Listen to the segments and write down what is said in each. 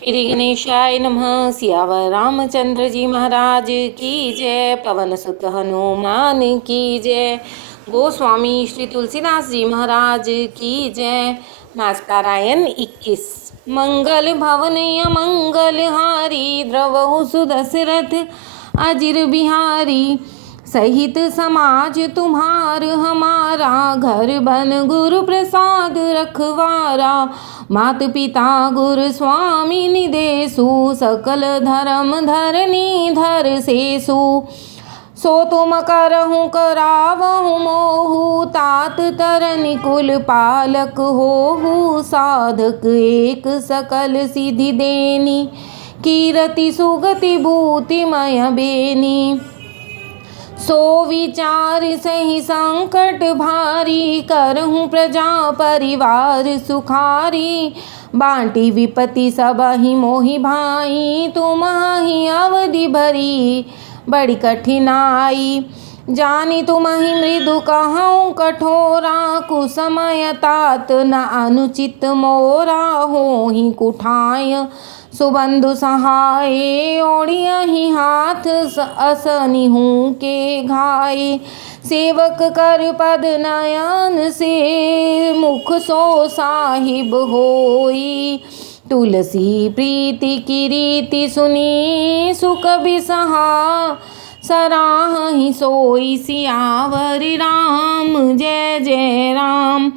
श्री गणेशाय नमः। सियावर रामचंद्र जी महाराज की जय। पवन सुत हनुमान की जय। गोस्वामी श्री तुलसीदास जी महाराज की जय। मास पारायण 21। मंगल भवन मंगल हारी, द्रवहु सुदशरथ अजिर बिहारी। सहित समाज तुम्हार हमारा, घर बन गुरु प्रसाद रखवारा। मात पिता गुरु स्वामी निदेशु, सकल धर्म धरनी धर सेसु। सो तुम करहु करावहु मोहु, तात तरनि कुल पालक होहु। साधक एक सकल सिद्धि देनी, कीरति सुगति भूतिमय बेनी। सो विचार सही संकट भारी, करहूँ प्रजा परिवार सुखारी। बांटी विपत्ति सब ही मोहि भाई, तुम ही अवधि भरी बड़ी कठिनाई। जानी तुम ही मृदु कहूँ कठोरा, कुसमय तात न अनुचित मोरा। हो ही कुठाय सुबंधु सहाय, ओढ़ियहि हाथ असनिहूँ के घाय। सेवक कर पद नयन से, मुख सो साहिब होई। तुलसी प्रीति की रीति सुनी, सुख बिसहा सराहि सोई। सियावर राम जय जय राम।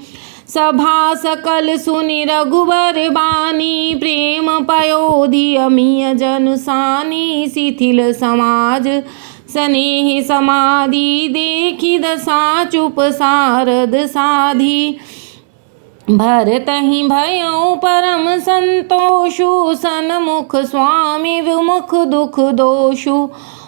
सभा सकल सुनि रघुबर बानी, प्रेम पयोधि अमीय जन सानी। शिथिल समाज स्नेह समाधि, देखी दशा चुप सारद साधी। भरतहि भयउ परम संतोषु, सन्मुख स्वामी विमुख दुख दोषु।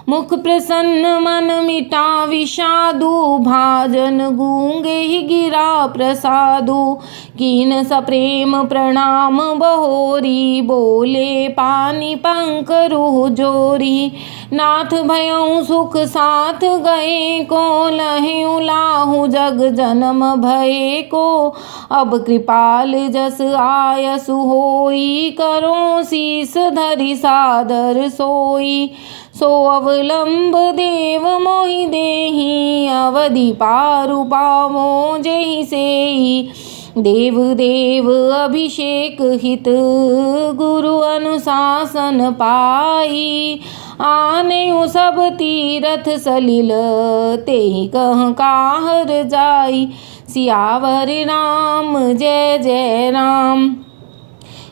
मुख प्रसन्न मन मिटा विषादु, भाजन गूंगे ही गिरा प्रसादु। कीन सप्रेम प्रणाम बहोरी, बोले पानी पंकरु जोरी। नाथ भयउ सुख साथ गए को, लहु लाहु जग जन्म भये को। अब कृपाल जस आयसु होई, करो शीस धरि सादर सोई। सो अवलंब देव मोहि देहि, अवधि पारु पावो जेहि सेई। देव देव अभिषेक हित, गुरु अनुशासन पाई। आनेउ सब तीरथ सलिल, तेहि कह काहर जाई। सियावर राम जय जय राम।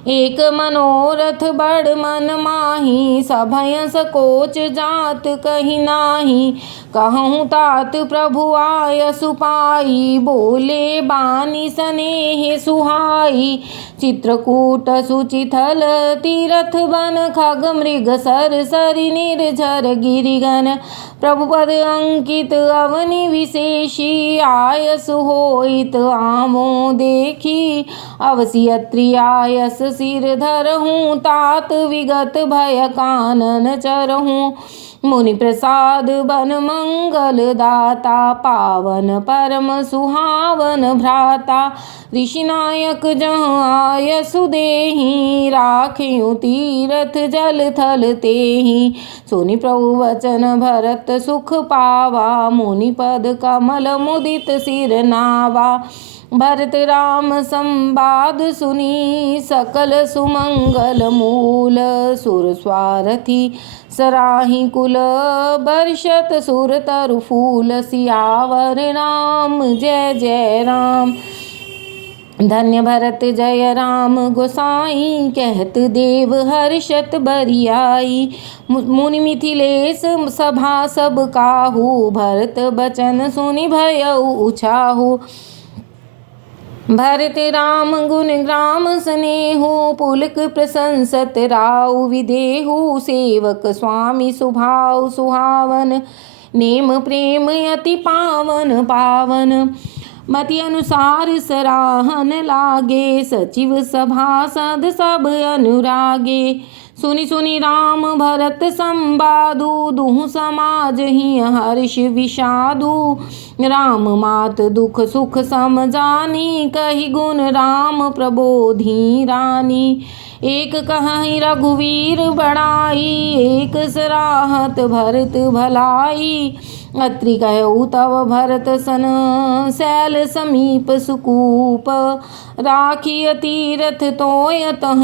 एक मनोरथ बड़ मन माही, सभय सकोच जात कही नाही। कहूँ तात प्रभु आयसु पाई, बोले बानी स्नेह सुहाई। चित्रकूट सुचिथल तीरथ बन, खग मृग सर सरि निर्झर गिरिगन। प्रभु पद अंकित अवनि विशेषी, आयसु होइत आमो देखी। अवसियत्रि आयस सिर धरहूँ, तात विगत भय कानन चरहूँ। मुनि प्रसाद बन मंगल दाता, पावन परम सुहावन भ्राता। ऋषिनायक जहाँ आयसु देहि, राखियु तीरथ जल थल तेहि। सुनि प्रभु वचन भरत सुख पावा, मुनि पद कमल मुदित सिर नावा। भरत राम संवाद सुनी, सकल सुमंगल मूल। सुर स्वारथी सराही कुल, बर्षत सुर तरु फूल। सियावर राम जय जय राम। धन्य भरत जय राम गोसाई, कहत देव हर्षत बरियाई। मुनि मिथिलेश सभा सब काहू, भरत बचन सुनि भयउ उछाहू। भरत राम गुण ग्राम स्नेहु, पुलक प्रशंसत राउ विदेहु। सेवक स्वामी सुभाव सुहावन, नेम प्रेम अति पावन पावन। मति अनुसार सराहन लागे, सचिव सभासद सब अनुरागे। सुनि सुनि राम भरत संवादु, दुहु समाज ही हर्ष विषादु। राम मात दुख सुख सम जानी, कहि गुण राम प्रबोधि रानी। एक कहीं रघुवीर बड़ाई, एक सराहत भरत भलाई। अत्रि कहु तव भरत सन, शैल समीप सुकूप। राखिय तीरथ तोय तह,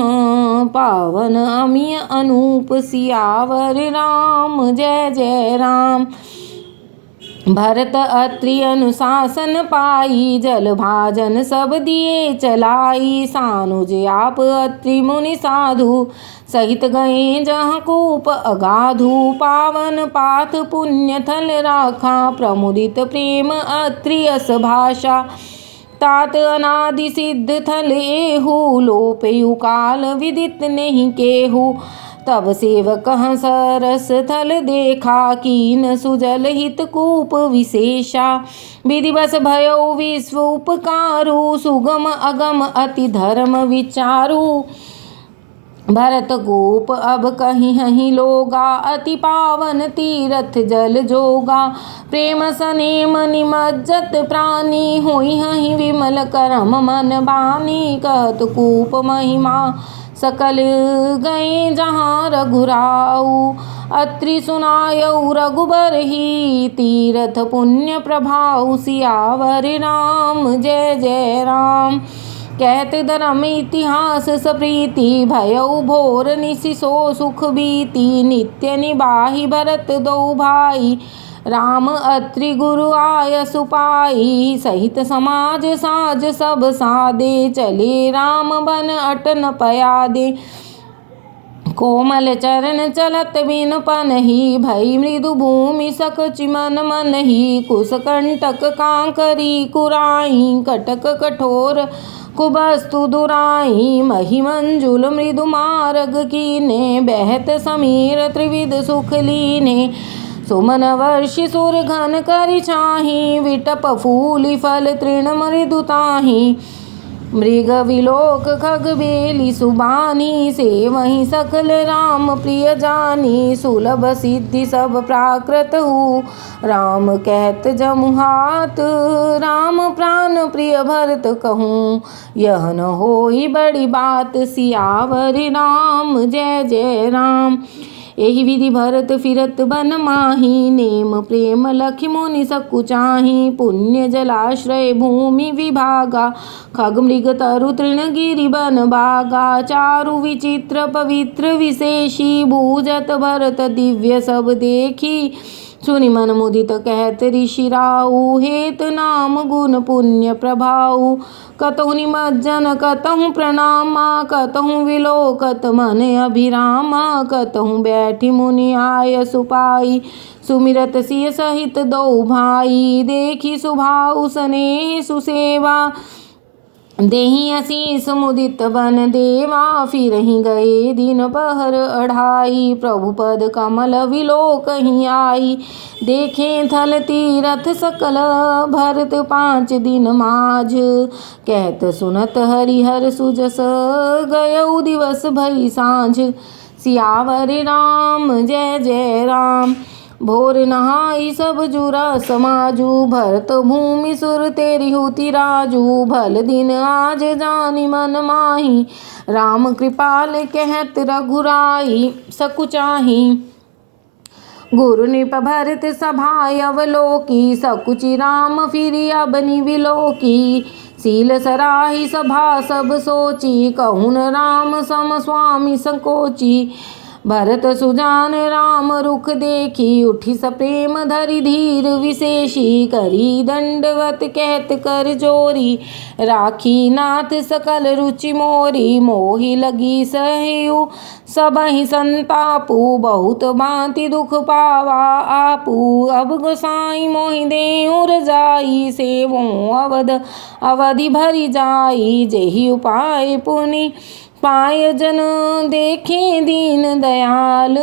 पावन अमिय अनूप। सियावर राम जय जय राम। भरत अत्रि अनुशासन पाई, जल भाजन सब दिए चलाई। सानुज आप अत्रि मुनि साधु, सहित गए जहाँ कूप अगाधु। पावन पाथ पुण्य थल राखा, प्रमुदित प्रेम अत्रि अस भाषा। तात अनादि सिद्ध थल एहु, लोपयु काल विदित नहीं केहू। तब सेवक सरस थल देखा, कीन सुजल हित कूप विशेषा। विधिवश भयो विश्व उपकारु, सुगम अगम अति धर्म विचारु। भरत कूप अब कहीं हहीं लोगा, अति पावन तीरथ जल जोगा। प्रेम सनेम निमज्जत प्राणी, होई हहीं विमल करम मन बानी। कहत कूप महिमा सकल गए जहाँ रघुराऊ। अत्रि सुनायऊ रघुबर ही, तीरथ पुण्य प्रभाऊ। सियावर राम जय जय राम। कहत धर्म इतिहास सप्रीति, भयउ भोर निशि सो सुख बीती। नित्य निबाहि भरत दो भाई, राम अत्रि गुरु आय सुपाई। सहित समाज साज सब सादे, चले राम बन अटन पयादे। कोमल चरण चलत बिन पनहि, भई मृदु भूमि सकचि मन मनहि। कुश कंटक कांकरी कुराई, कटक कठोर कुबस्तु दुराई। मही मंजुल मृदु मार्ग कीने, बहत समीर त्रिविध सुख लीने। सुमन वर्षि सुर घन करि छाही, विटप फूलि फल तृण मृदु ताही। मृग विलोक खग बेली सुबानी, से वहीं सकल राम प्रिय जानी। सुलभ सिद्धि सब प्राकृत हूँ, राम कहत जमुहात। राम प्राण प्रिय भरत कहूँ, यह न होई बड़ी बात। सियावर राम जय जय राम। एहि विधि भरत फिरत बन माही, नेम प्रेम लखि मुनि सकुचाही। पुण्य जलाश्रय भूमि विभागा, खग मृग तरु तृण गिरि बन बागा। चारु विचित्र पवित्र विशेषी, बूझत भरत दिव्य सब देखी। सुनि मन मुदित कहत ऋषि राऊ, हेत नाम गुण पुण्य प्रभाऊ। कतहु निमज्जन कतहु प्रणामा, कतहु विलोकत मन अभिरामा। कतहु बैठी मुनि आय सुपाई, सुमिरत सिय सहित दो भाई। देखी सुभाऊ स्नेह सुसेवा, देहि असीस मुदित बन देवा। फिर ही गए दिन पहर अढ़ाई, प्रभु पद कमल विलोकहि आई। देखे थल तीरथ सकल, भरत 5 दिन माझ। कहत सुनत हरिहर सुजस, गयऊ दिवस भई साँझ। सियावर राम जय जय राम। भोर नहाई सब जुरा समाजू, भरत भूमि सुर तेरी होती राजू। भल दिन आज जानी मन माही, राम कृपाल कहत रघुराई सकुचाही। गुरु निप भरत सभाय अवलोकी, सकुचि राम फिरि अबनि विलोकी। सील सराही सभा सब सोची, कहून राम सम स्वामी संकोची। भरत सुजान राम रुख देखी, उठी सप्रेम धरि धीर विशेषी। करी दंडवत कहत कर जोरी, राखी नाथ सकल रुचि मोरी। मोहि लगी सहयु सबहि संतापू, बहुत भांति दुख पावा आपू। अब गोसाई मोहि देहु रजाई, सेवो अवध अवधि भरि जाई। जेहि उपाय पुनि पाय जन देखे दीन दयाल,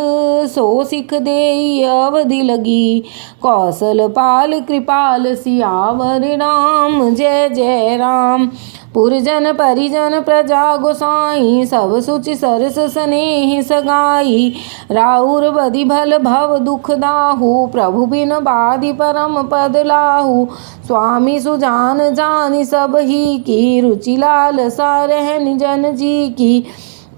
सो सिख देई अवधि लगी। कौशल पाल कृपाल सियावर राम जय जय राम। पुरजन परिजन प्रजा गोसाई, सब सुचि सरस स्नेह सगाई। राउर बधि भल भव दुख दाहू, प्रभु बिन बाधि परम पद लाहू। स्वामी सुजान जानि सब ही की, रुचि लाल सा रहन जन जी की।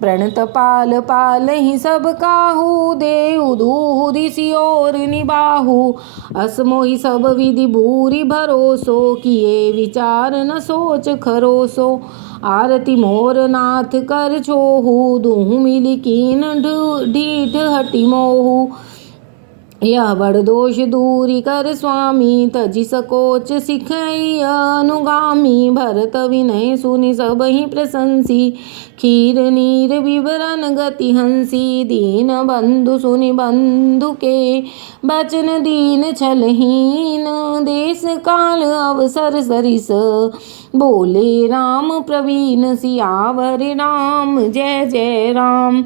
प्रणत पाल पालहि सब काहू, देहु दूहु दिसियोर निबाहु। असमोहि सब विधि भूरि भरोसो, किए विचार न सोच खरोसो। आरती मोर नाथ कर छोहु, दूहु मिलि कीन ढीठ हटि मोहु। यह बड़ दोष दूरी कर स्वामी, तजि सकोच सिखई अनुगामी। भरत विनय सुनि सबहि प्रशंसी, खीर नीर विवरण गति हंसी। दीन बंधु सुनि बंधु के बचन, दीन छलहीन देश काल अवसर सरिस। बोले राम प्रवीण सियावर राम, जय जय राम।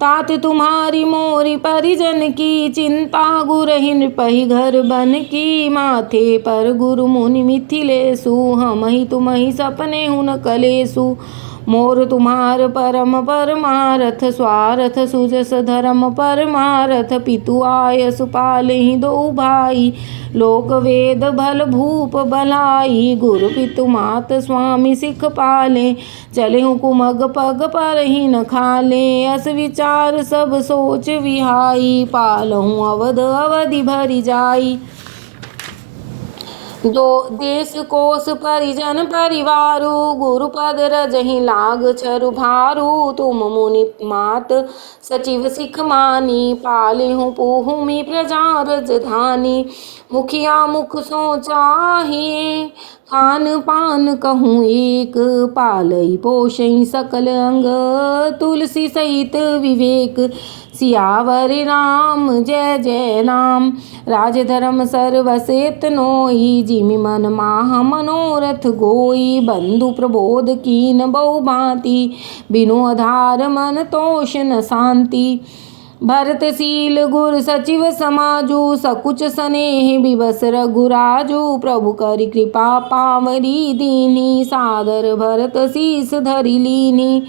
तात तुम्हारी मोरी परिजन की, चिंता गुरहि नृपहि घर बन की। माथे पर गुरु मुनि मिथिलेसु, हमहि तुमहि सपने हुन कलेसु। मोर तुम्हार परम परमारथ, स्वारथ सुजस धर्म परमारथ। पितु आयस पालहि दो भाई, लोक वेद भल भूप भलाई। गुरु पितु मात स्वामी सिख पाले, चले कुमग पग पर ही न खाले। अस विचार सब सोच विहाई, पालहु अवध अवधि भरि जाई। दो देश कोस परिजन परिवारु, गुरुपद रजहि लाग छरु भारू। तुम मुनि मात सचिव सिख मानी, पालेहु पुहुमि प्रजा रजधानी। मुखिया मुख सोचाहिए, खान पान कहूँ एक। पालई पोषई सकल अंग, तुलसी सहित विवेक। सियावर राम, जय जय राम। राज धर्म सर्वसेत नोई, जिमि मन माह मनोरथ गोई। बंधु प्रबोध कीन बहु भांति, बिनु आधार मन तोष न शांति। भरत शील गुर सचिव समाजु, सकुच स्नेह विवस रघुराजु। प्रभु करि कृपा पावरी दीनी, सादर भरत शीस धरि लीनी।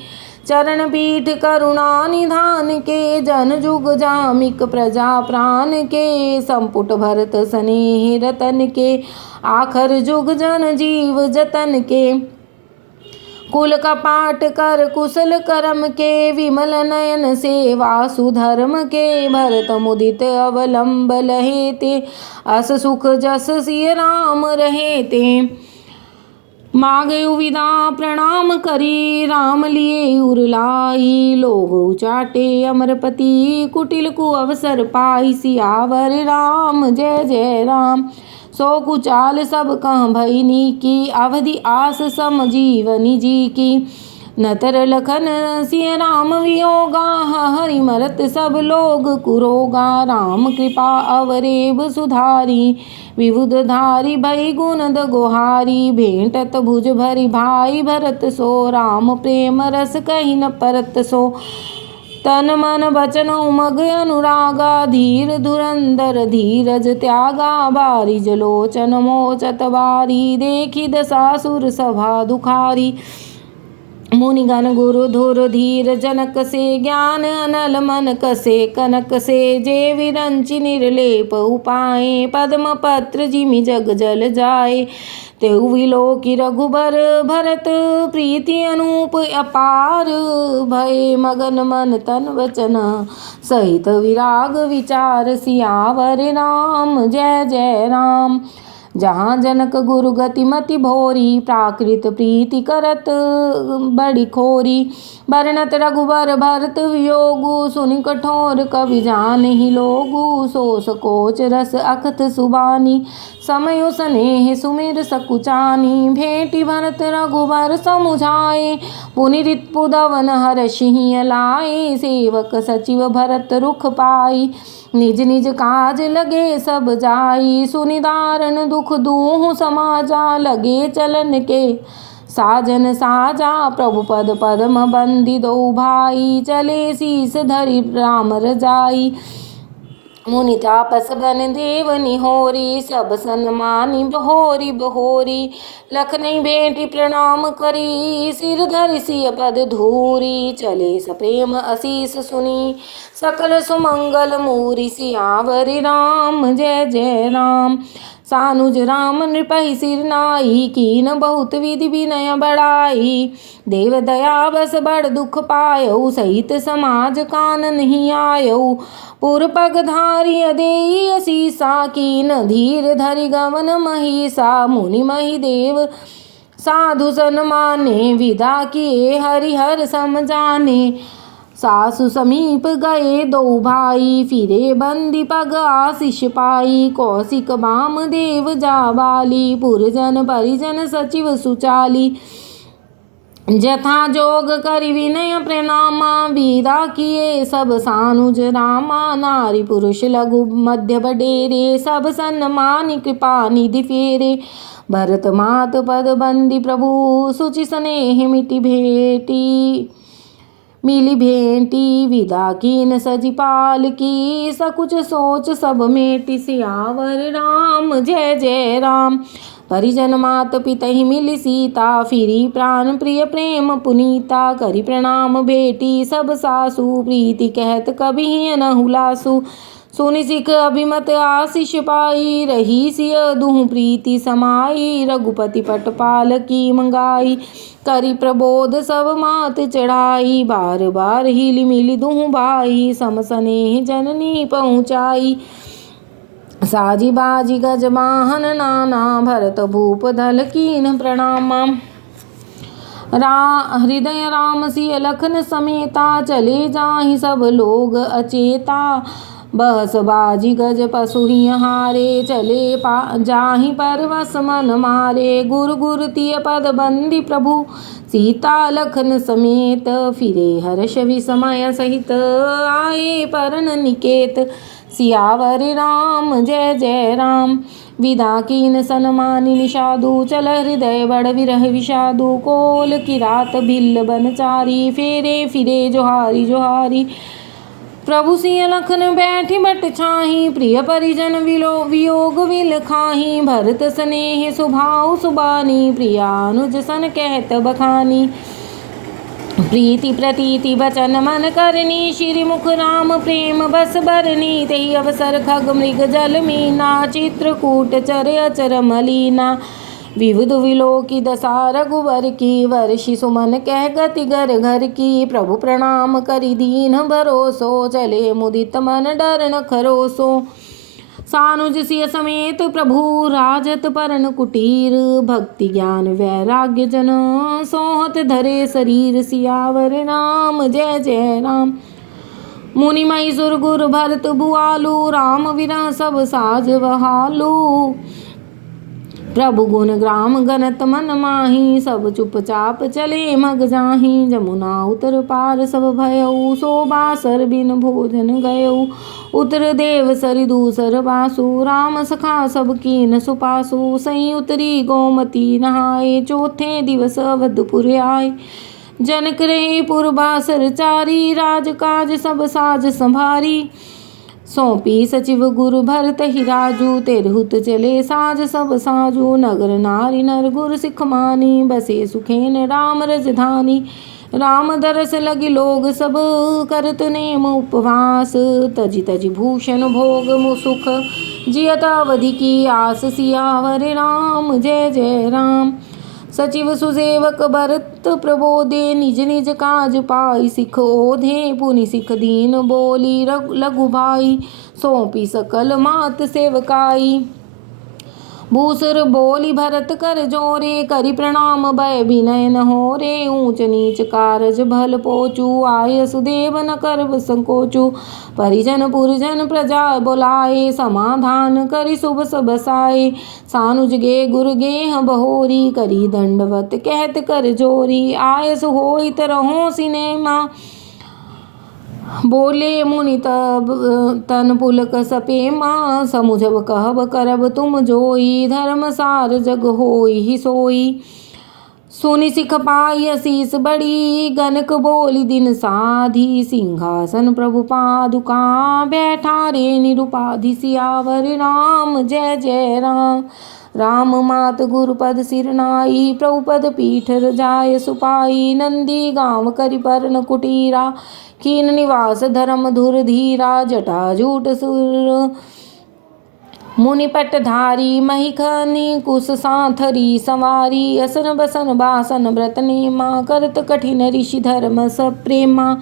चरण पीठ करुणा निधान के, जन जुग जामिक प्रजा प्राण के। संपुट भरत स्नेह रतन के, आखर जुग जन जीव जतन के। कुल कपाट कर कुशल कर्म के, विमल नयन सेवा सुधर्म के। भरत मुदित अवलंब लहे ते, अस सुख जस सिय राम रहे ते। मांगयु विदा प्रणाम करी, राम लिए उरलाई। लोग उचाटे अमरपति, कुटिल कु अवसर पाई। सियावर राम, जय जय राम। सो कुचाल सब कह भईनी की, अवधि आस सम जीवनी जी की। नतर लखन सिय राम वियोगा, हरि मरत सब लोग कुरोगा। राम कृपा अवरेब सुधारी, विबुध धारी भई गुणद गोहारी। भेंटत भुज भरि भाई भरत सो, राम प्रेम रस कहि न परत सो। तन मन वचन उमग अनुरागा, धीर धुरंधर धीरज त्यागा। बारिज लोचन मोचत बारी, देखी दशासुर सभा दुखारी। मुनिगण गुरु धुर धीर जनक से, ज्ञान अनल मन कसे कनक से। जे विरंचि निर्लेप उपाय, पद्म पत्र जिमि जग जल जाए। तेउ विलोकि रघुबर भरत, प्रीति अनूप अपार। भय मगन मन तन वचन, सहित विराग विचार। सियावर राम, जय जय राम। जहाँ जनक गुरु गति मति भोरी, प्राकृत प्रीति करत बड़ी खोरी। बरनत रघुबर भरत वियोगु, सुनि कठोर कवि जानहि लोगु। सो सकोच रस अखत सुबानी, समय स्नेह सुमिर सकुचानी। भेंटि भरत रघुबर समुझाए, पुनि रिपु दवन हरषि लाए। सेवक सचिव भरत रुख पाई, निज निज काज लगे सब जाई। सुनि दारुण दुख दूहु समाजा, लगे चलन के साजन साजा। प्रभु पद पद्म बंदी दो भाई, चले शीस धरि राम रजाई। मुनि तापस बन देव निहोरी, सब सन्मानी बहोरी बहोरी। लखनई भेंटि प्रणाम करी, सिर धरि सिय पद धूरी। चले सप्रेम असीस सुनी, सकल सुमंगल मूरी। सियावर राम, जय जय राम। सानुज राम नृपहि सिर नाई, कीन बहुत विधि विनय बढ़ाई। देव दया बस बड़ दुख पायऊ, सहित समाज कान नहीं आयऊ। पुर पग धारी अदेई असीसा, कीन धीर धरि गमन महिषा। मुनि महि देव साधु सन माने, विदा किए हरिहर सम जाने। सासु समीप गए दो भाई, फिरे बंदी पग आशीष पाई। कौशिक बाम देव जाबाली, पुरजन परिजन सचिव सुचाली। जथा जोग करि विनय प्रणामा, विदा किए सब सानुज रामा। नारी पुरुष लघु मध्य बडेरे, सब सन्मानि कृपा निधि फेरे। भरत मात पद बंदी प्रभु, सुचि स्नेह मिली भेंटी। विदा कीन सजीपाल की, सकुच सोच सब मेटि। सियावर राम जय जय राम। परिजन मात पितहि मिली सीता, फिरी प्राण प्रिय प्रेम पुनीता। करि प्रणाम बेटी सब सासु, प्रीति कहत कभी न हुलासु। सुनि सिख अभिमत आशीष पाई, रही सिय दुहु प्रीति समाई। रघुपति पटपाल की मंगाई, करि प्रबोध सब मात चढ़ाई। बार बार हिली मिली दुहु भाई, सम स्नेह जननी पहुँचाई। साजी बाजी गजवाहन नाना, भरत भूप धल कीन प्रणामा। हृदय राम सिय लखन समेता, चले जाहि सब लोग अचेता। बहस बाजी गज पशु हारे, चले जाहि परवश मन मारे। गुर गुर तिय पद बंदी प्रभु, सीता लखन समेत। फिरे हर्ष विस्मय सहित, आए परन निकेत। सियावर राम जय जय राम। विदा कीन सनमानि निषादु, चल हृदय बड़ विरह विषादु। कोल की रात भिल्ल बनचारी, फेरे फिरे जोहारी जोहारी। प्रभु सिय लखन बैठी बट छाही, प्रिय परिजन वियोग विल खाही। भरत स्नेह सुभाउ सुबानी, प्रियानुज सन कहत बखानी। प्रीति प्रतीति बचन मन करनी, श्री मुख राम प्रेम बस बरनी। तेहि अवसर खग मृग जल मीना, चित्रकूट चर अचर मलीना। विविध विलोकी दशा रघुवर की, वर्षि सुमन कह गति घर घर की। प्रभु प्रणाम करि दीन भरोसो, चले मुदित मन डर न खरोसो। सानुज सिय समेत प्रभु, राजत परन कुटीर। भक्ति ज्ञान वैराग्य जन, सोहत धरे शरीर। सियावर राम जय जय राम। मुनि महि सुर गुर भरत भुआलु, राम विरह सब साज बहालु। प्रभु गुण ग्राम गनत मन माही, सब चुपचाप चले मग जाही। जमुना उतर पार सब भयऊ, सोबासर बिन भोजन गयऊ। उतर देव सरि दूसर बासु, राम सखा सब कीन सुपासु। सई उतरी गोमती नहाए, चौथे दिवस अवधपुर आए। जनक रहे पुरबासर चारी, राज काज सब साज संभारी। सौंपी सचिव गुरु भरत ही राजू, तेरहुत चले साज सब साजू। नगर नारी नर गुर सिख मानी, बसे सुखेन राम रजधानी। राम दरस लगी लोग सब, करत नेम उपवास। तजि तजि भूषण भोग मुसुख, जियत अवधि की आस। सियावर राम जय जय राम। सचिव सुसेवक भरत प्रबोधे, निज निज काज पाई सिख ओधे। पुनि सिख दीन बोली लघु भाई, सौंपी सकल मात सेवकाई। भूसुर बोली भरत कर जोरे, करि प्रणाम भय विनय न होरे। ऊंच नीच कारज भल पोचू, आय सुदेव न करब संकोचू। परिजन पुरजन प्रजा बोलाए, समाधान करि शुभ सब साए। सानुज गे गुर गेह बहोरी, करि दंडवत कहत कर जोरी। आयस होई तरहों सिनेमा, बोले मुनि तब तन पुलक सपेमा। समुझब कहब करब तुम जोई, धर्म सार जग होई ही सोई। सुनि सिख पाई असीस बड़ी, गनक बोली दिन साधी। सिंहासन प्रभु पादुका, बैठा रे निरुपाधि। सियावर राम जय जय राम। राम मात गुरु पद सिर नाई, प्रभु पद पीठ जाय सुपाई। नंदी गाँव करि परन कुटीरा, कीन निवास धर्म धुर धीरा। जटा जूट सुर मुनि पटधारी महिखनी कुश सांथरी संवारी असन बसन बासन व्रत नेमा करत कठिन ऋषि धर्म सप्रेमा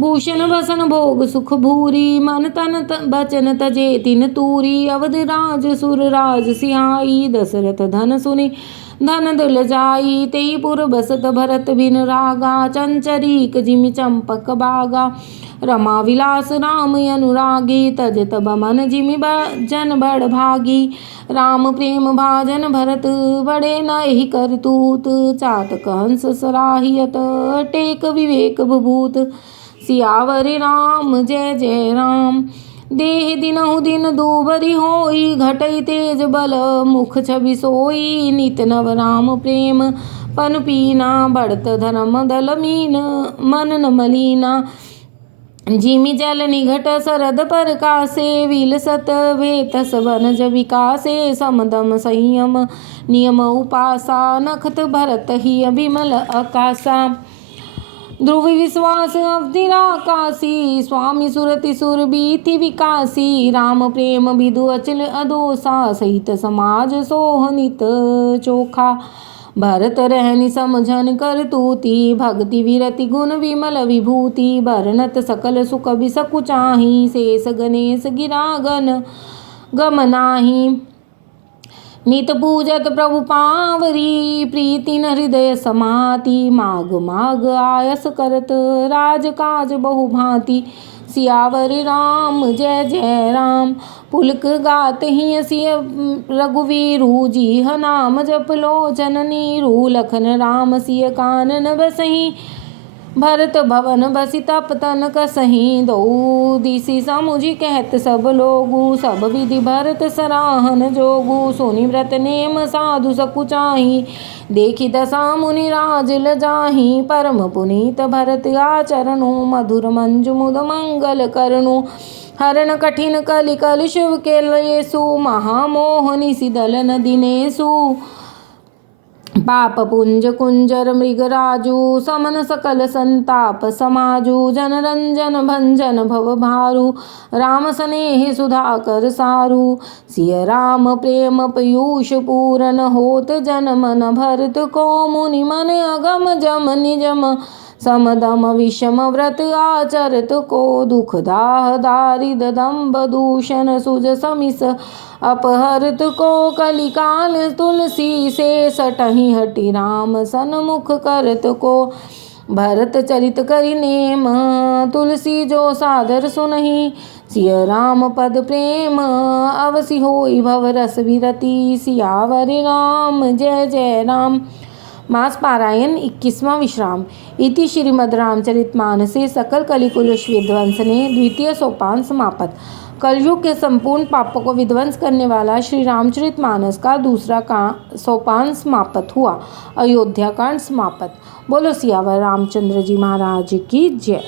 भूषण बसन भोग सुख भूरी मन तन बचन तजे तिन तूरी अवध राज सुर राज सिहाई दशरथ धन सुनि धन दिल जाई तेई पुर बसत भरत बिन रागा चंचरीक जिमि चंपक बागा रमा विलास राम अनुरागी तज तब मन जिमि जन बड़ भागी राम प्रेम भाजन भरत बड़े नहि करतूत चातक हंस सराहियत टेक विवेक भभूत सियावर राम जय जय राम। देह दिनहु दिन दूबरी होई घटई तेज बल मुख छवि सोई नित नव राम प्रेम पन पीना बढ़त धर्म दल मीन मन न मलीना जिमि जल निघट सरद पर कासे विलसत वेतस वनज विकासे समदम संयम नियम उपासा नखत भरत ही विमल आकाशा ध्रुव विश्वास अवधिराकाशी स्वामी सुरति सुर बीति विकासी राम प्रेम विदु अचल अदोसा सहित समाज सोहनित चोखा भरत रहनि समझन कर तूति भक्ति विरति गुण विमल विभूति बरनत सकल सुख बिसकुचाही शेष गणेश गिरागन गमनाही नित पूजत प्रभु पावरी प्रीति न हृदय समाति माग माग आयस करत राज काज बहु भांति सियावर राम जय जय राम। पुलक गात ही सिय रघुवीरु जीह नाम जप लो जननी रू लखन राम सिय कानन बसही भरत भवन बसी तप तन कसही दो दिशि समुझि कहत सब लोगु सब विधि भरत सराहन जोगु सोनि व्रत नेम साधु सकुचाही देखि दशा मुनि राज लजाही परम पुनीत भरत आचरणु मधुर मंजु मुद मंगल करनु हरण कठिन कलि कल शिव के लेसु महामोहनि सिदलन दिनेसु पाप पुंज कुंजर मृगराजु समन सकल संताप समाजु जनरंजन भंजन भव भारू राम स्नेह सुधाकर सारू सिय राम प्रेम पयूष पूरन होत जन मन भरत को मुनि मन अगम जम निजम समदम विषम व्रत आचरत को दुख दाह दारिद दम्भ दूषण सुज समिस अपहरत को कलिकाल तुलसी से सटहि हटि राम सन्मुख करत को भरत चरित करि नेम तुलसी जो सादर सुनहि सिय राम पद प्रेम अवसि होई भव रस विरति सियावर राम जय जय राम। मास पारायण 21वां विश्राम। इति श्रीमद् रामचरितमानसे सकल कलिकुलश विध्वंसने द्वितीय सोपान समाप्त। कलयुग के संपूर्ण पापों को विध्वंस करने वाला श्री रामचरितमानस का दूसरा सोपान समाप्त हुआ। अयोध्या कांड समाप्त। बोलो सियावर रामचंद्र जी महाराज की जय।